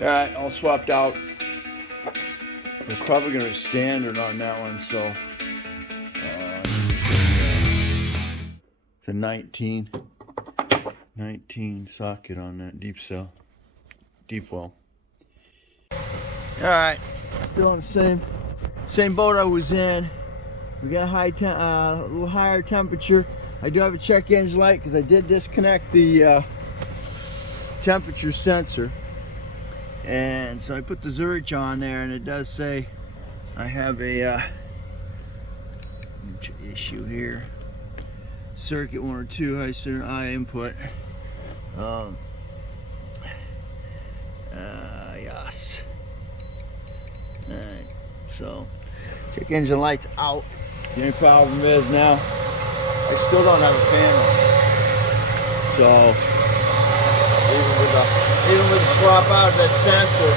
Alright, all swapped out. It's probably going to be standard on that one, so it's a 19 socket on that deep cell, deep well. Alright, still in the same boat I was in. We got a little higher temperature. I do have a check engine light because I did disconnect the temperature sensor. And so I put the Zurich on there, and it does say I have a issue here. Circuit 1 or 2, high center I input. Yes. Alright, so check engine lights out. The only problem is now I still don't have a fan on. So even with the swap out of that sensor,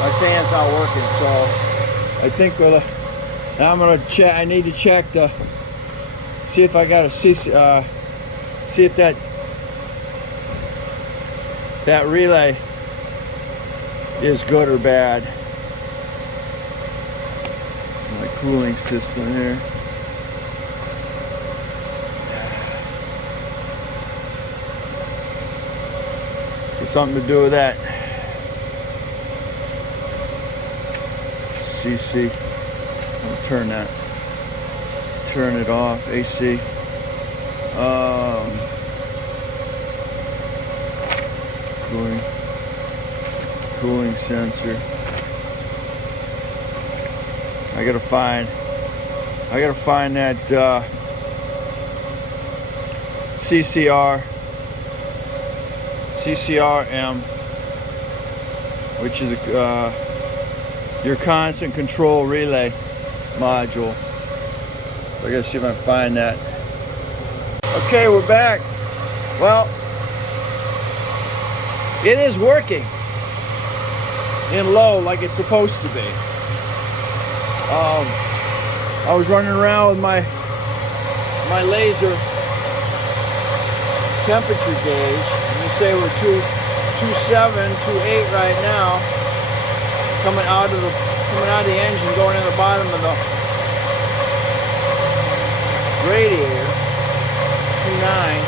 my fan's not working. So I think now I'm gonna check. I need to check to see if I got a see if that relay is good or bad. My cooling system here. Something to do with that. CC. I'll turn it off. AC. Cooling sensor. I gotta find that CCRM, which is your constant control relay module. So I gotta see if I can find that. Okay, we're back. Well, it is working in low like it's supposed to be. I was running around with my laser temperature gauge. You say we're 2.7, 2.8 right now. Coming out of the engine, going in the bottom of the radiator. 2.9.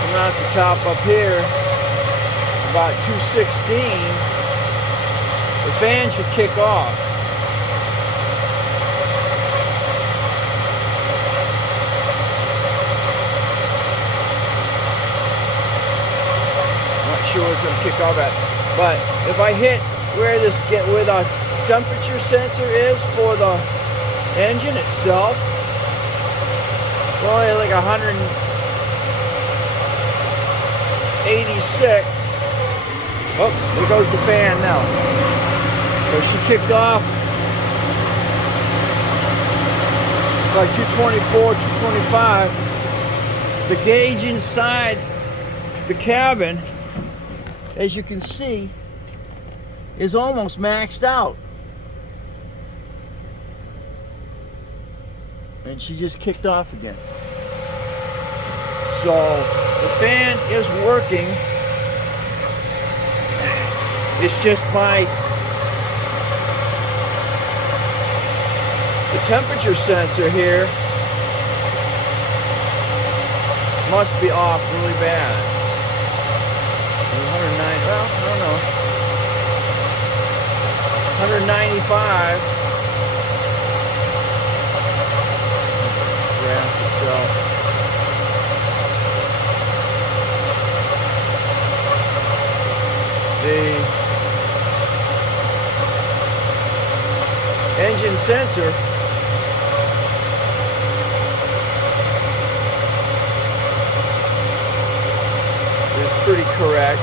Coming out the top up here, about 2.16. The fan should kick off. Sure it's going to kick off at, but if I hit where the temperature sensor is for the engine itself, it's only like 186. Oh, there goes the fan now. So she kicked off like 224, 225. The gauge inside the cabin, as you can see, is almost maxed out. And she just kicked off again. So the fan is working. It's just the temperature sensor here must be off really bad. 109, well, I don't know. 195. Graph itself. The engine sensor is pretty correct.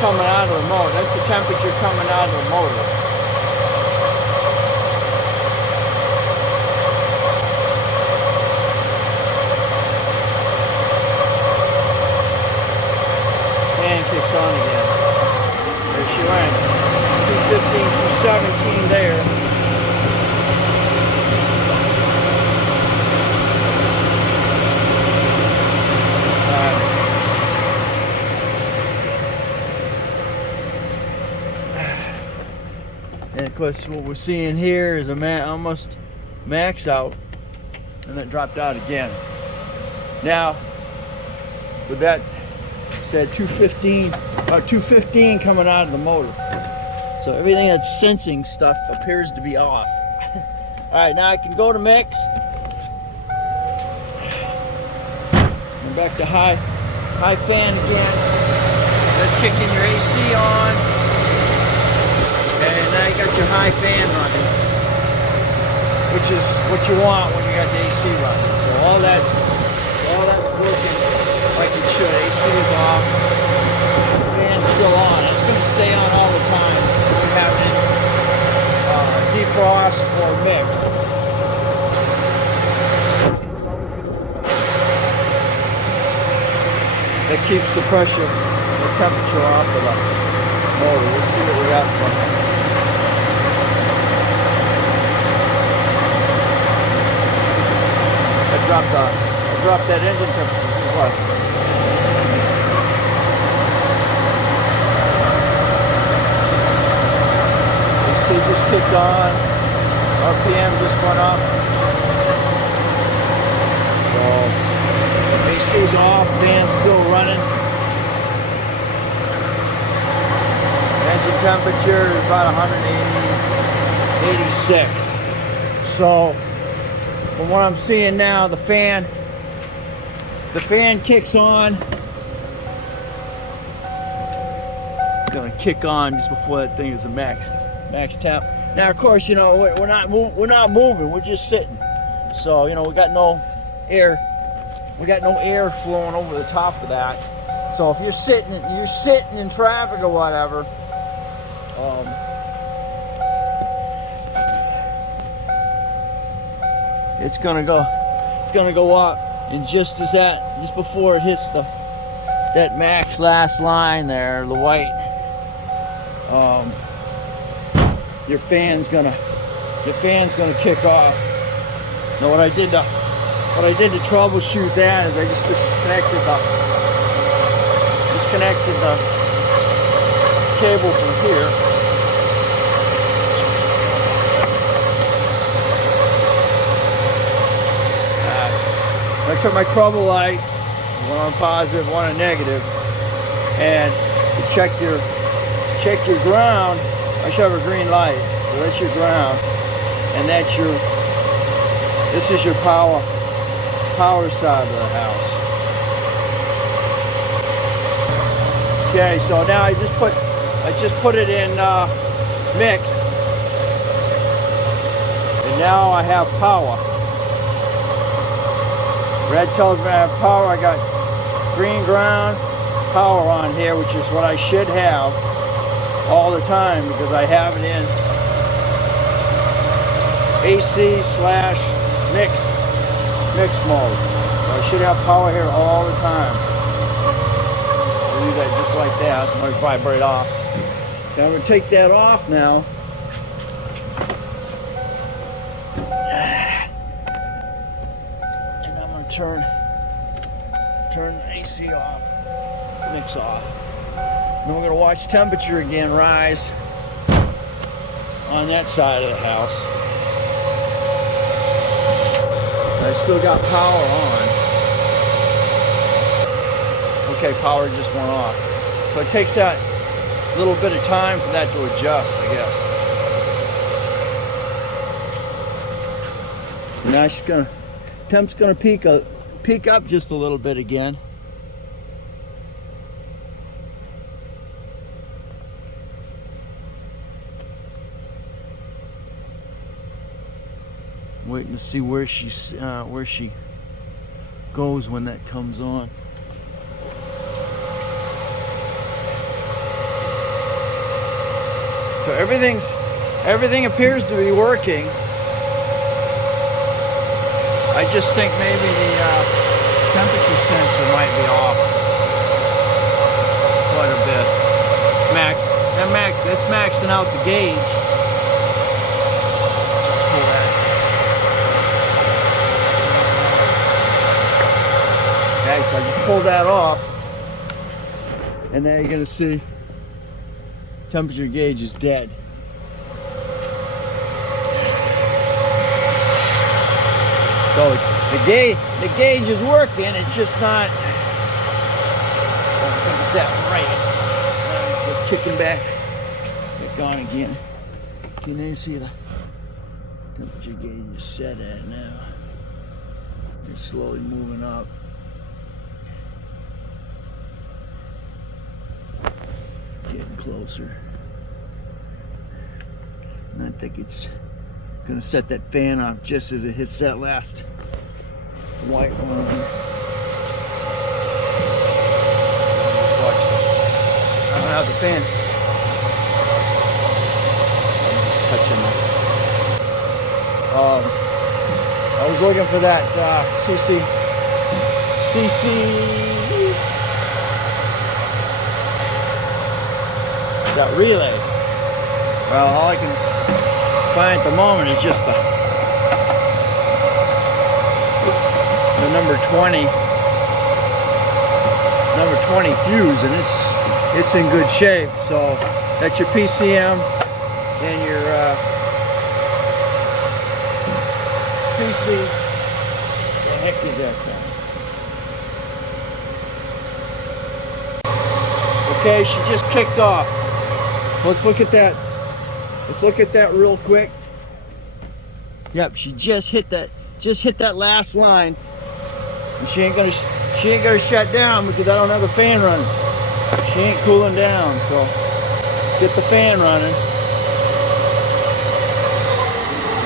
coming out of the motor. That's the temperature coming out of the motor. Fan kicks on again. There she went. 215 to 17 there. And of course, what we're seeing here is almost max out, and then dropped out again. Now, with that said, 215 coming out of the motor. So everything that's sensing stuff appears to be off. All right, now I can go to mix. And back to high fan again. Let's kick in your AC on. And now you got your high fan running, which is what you want when you got the AC running. So all that's working like it should. AC is off, fan's still on. It's going to stay on all the time if you have it defrost or mix. That keeps the pressure, the temperature off of the motor. Let's see what we got from it. I dropped that engine temperature. What? AC just kicked on. RPM just went up. So AC's off, fan's still running. Engine temperature is about 186. So from what I'm seeing now, the fan kicks on. It's gonna kick on just before that thing is a max temp. Now, of course, you know we're not moving. We're just sitting. So you know we got no air. We got no air flowing over the top of that. So if you're sitting in traffic or whatever. It's gonna go up, and just before it hits that max last line there, the white, your fan's gonna kick off. Now what I did to troubleshoot that is I just disconnected the cable from here. I took my trouble light, one on positive, one on negative, and to check your ground, I should have a green light. So that's your ground, and this is your power side of the house. Okay, so now I just put it in mix, and now I have power. Red tells me I have power. I got green ground, power on here, which is what I should have all the time because I have it in AC/mix mode. So I should have power here all the time. I'll do that just like that. I'm going to vibrate off. So I'm going to take that off now. Turn the AC off, mix off. Then we're going to watch temperature again rise on that side of the house. I still got power on. Okay, power just went off. So it takes that little bit of time for that to adjust, I guess. Now she's gonna. Temp's going to peak up just a little bit again. Waiting to see where she goes when that comes on. So everything appears to be working. I just think maybe the temperature sensor might be off quite a bit. That's maxing out the gauge. Pull that. Okay, so I just pulled that off, and now you're gonna see temperature gauge is dead. So the gauge is working, it's just not, I don't think it's that right. It's just kicking back on again. Can you see the temperature gauge is set at now? It's slowly moving up. Getting closer. And I think it's gonna set that fan off just as it hits that last white one. Watch. I don't have the fan. I'm just touching it. I was looking for that CC that relay. Well, all I can find at the moment is just the number 20 fuse, and it's in good shape. So that's your PCM and your CC. The heck is that thing? Okay, she just kicked off. Let's look at that. Let's look at that real quick. Yep, she just hit that last line. And she ain't gonna shut down because I don't have the fan running. She ain't cooling down, so get the fan running.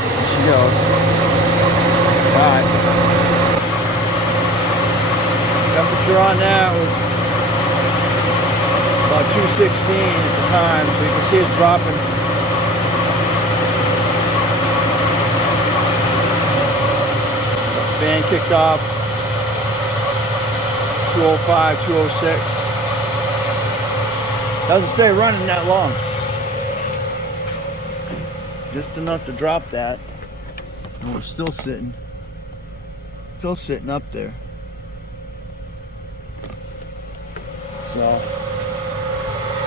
There she goes. Alright. Temperature on that was about 216 at the time, so you can see it's dropping. Fan kicked off. 205, 206. Doesn't stay running that long. Just enough to drop that. And we're still sitting up there. So,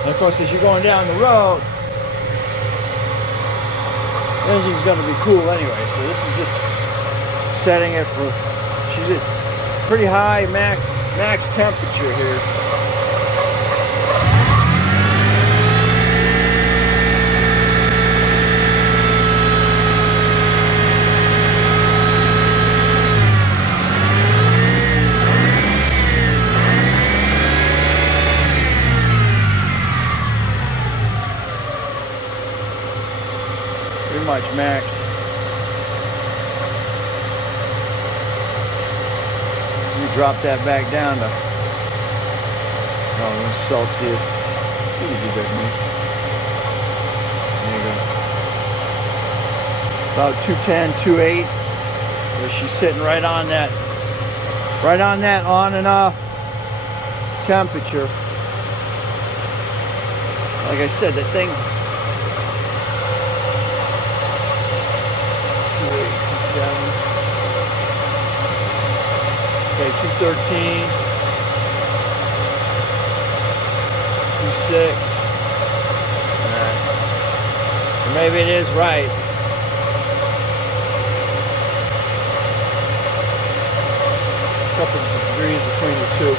and of course, as you're going down the road, the engine's going to be cool anyway. So this is just setting it for. She's at pretty high max temperature here. Pretty much max. Drop that back down to Celsius. There you go. About 210, 208. Where she's sitting right on that on and off temperature. Like I said, that thing. 2.8, 2.7. Okay, 213, 2.6. Alright. So maybe it is right. A couple of degrees between the two.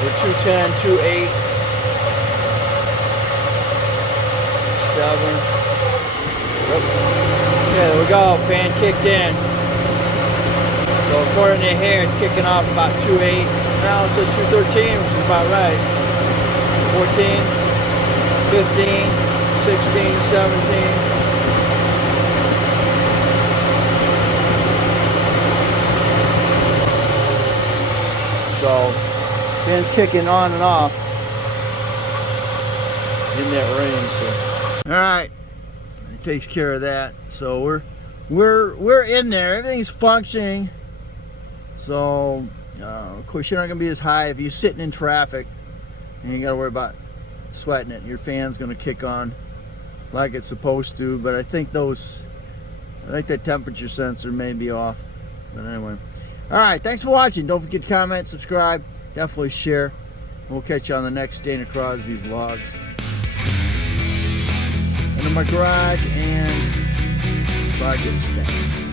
We're 210, 2.8, 7. Okay, there we go. Fan kicked in. So according to here, it's kicking off about 2.8. Now it says 213, which is about right. 14, 15, 16, 17. So, fan's kicking on and off in that range. So. All right, takes care of that. So we're in there. Everything's functioning. So of course you're not gonna be as high if you're sitting in traffic and you gotta worry about sweating it. And your fan's gonna kick on like it's supposed to. But I think that temperature sensor may be off. But anyway, all right. Thanks for watching. Don't forget to comment, subscribe, definitely share. We'll catch you on the next Dana Crosby vlogs. Into my garage and project stand.